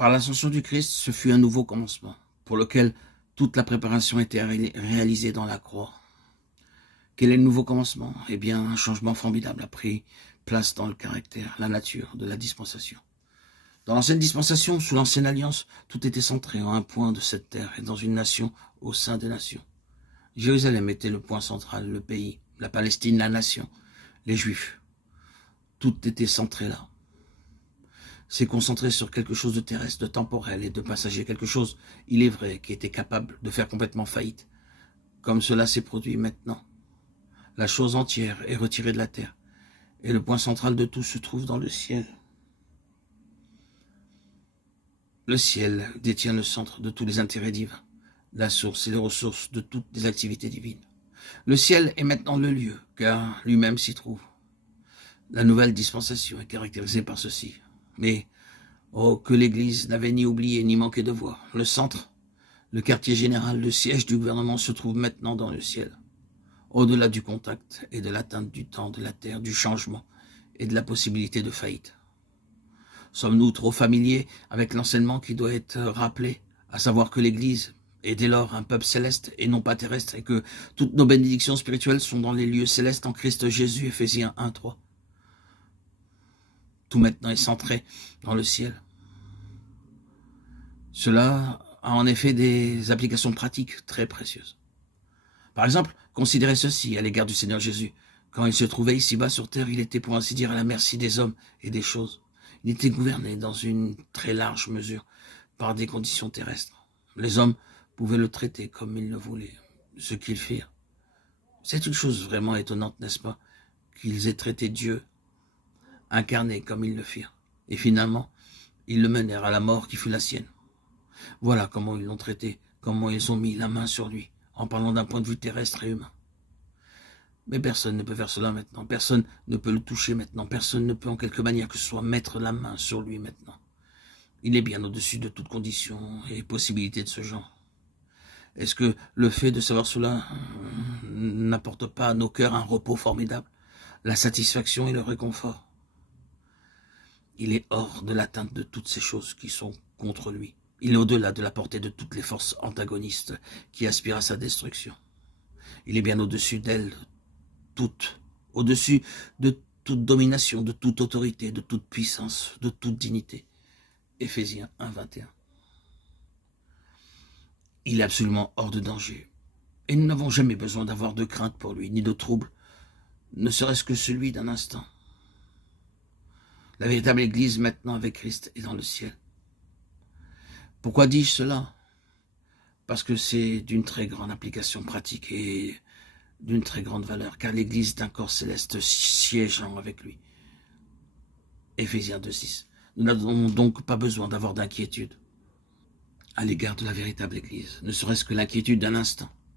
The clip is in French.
Par l'ascension du Christ, ce fut un nouveau commencement, pour lequel toute la préparation était réalisée dans la croix. Quel est le nouveau commencement? Eh bien, un changement formidable a pris place dans le caractère, la nature de la dispensation. Dans l'ancienne dispensation, sous l'ancienne alliance, tout était centré en un point de cette terre et dans une nation au sein des nations. Jérusalem était le point central, le pays, la Palestine, la nation, les Juifs. Tout était centré là. C'est concentré sur quelque chose de terrestre, de temporel et de passager, quelque chose, il est vrai, qui était capable de faire complètement faillite, comme cela s'est produit maintenant. La chose entière est retirée de la terre, et le point central de tout se trouve dans le ciel. Le ciel détient le centre de tous les intérêts divins, la source et les ressources de toutes les activités divines. Le ciel est maintenant le lieu, car lui-même s'y trouve. La nouvelle dispensation est caractérisée par ceci. Mais, oh, que l'Église n'avait ni oublié ni manqué de voir. Le centre, le quartier général, le siège du gouvernement se trouve maintenant dans le ciel. Au-delà du contact et de l'atteinte du temps, de la terre, du changement et de la possibilité de faillite. Sommes-nous trop familiers avec l'enseignement qui doit être rappelé, à savoir que l'Église est dès lors un peuple céleste et non pas terrestre, et que toutes nos bénédictions spirituelles sont dans les lieux célestes en Christ Jésus, Éphésiens 1:3. Tout maintenant est centré dans le ciel. Cela a en effet des applications pratiques très précieuses. Par exemple, considérez ceci à l'égard du Seigneur Jésus. Quand il se trouvait ici-bas sur terre, il était pour ainsi dire à la merci des hommes et des choses. Il était gouverné dans une très large mesure par des conditions terrestres. Les hommes pouvaient le traiter comme ils le voulaient, ce qu'ils firent. C'est une chose vraiment étonnante, n'est-ce pas, qu'ils aient traité Dieu incarné comme ils le firent. Et finalement, ils le menèrent à la mort qui fut la sienne. Voilà comment ils l'ont traité, comment ils ont mis la main sur lui, en parlant d'un point de vue terrestre et humain. Mais personne ne peut faire cela maintenant, personne ne peut le toucher maintenant, personne ne peut en quelque manière que ce soit mettre la main sur lui maintenant. Il est bien au-dessus de toute condition et possibilité de ce genre. Est-ce que le fait de savoir cela n'apporte pas à nos cœurs un repos formidable, la satisfaction et le réconfort? Il est hors de l'atteinte de toutes ces choses qui sont contre lui. Il est au-delà de la portée de toutes les forces antagonistes qui aspirent à sa destruction. Il est bien au-dessus d'elles toutes, au-dessus de toute domination, de toute autorité, de toute puissance, de toute dignité. Éphésiens 1:21. Il est absolument hors de danger. Et nous n'avons jamais besoin d'avoir de crainte pour lui, ni de trouble, ne serait-ce que celui d'un instant. La véritable Église maintenant avec Christ est dans le ciel. Pourquoi dis-je cela? Parce que c'est d'une très grande application pratique et d'une très grande valeur, car l'Église d'un corps céleste siégeant avec lui. Éphésiens 2:6. Nous n'avons donc pas besoin d'avoir d'inquiétude à l'égard de la véritable Église, ne serait-ce que l'inquiétude d'un instant.